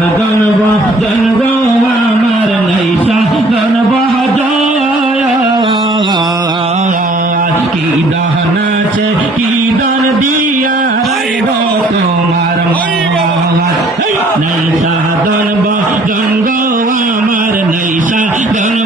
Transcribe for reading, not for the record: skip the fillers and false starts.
সাধন জন্ম আমার নাই সাধন কি দান আছে কি দান দিয়া তোমার নাই সাধন জন্ম আমার নাই সাধন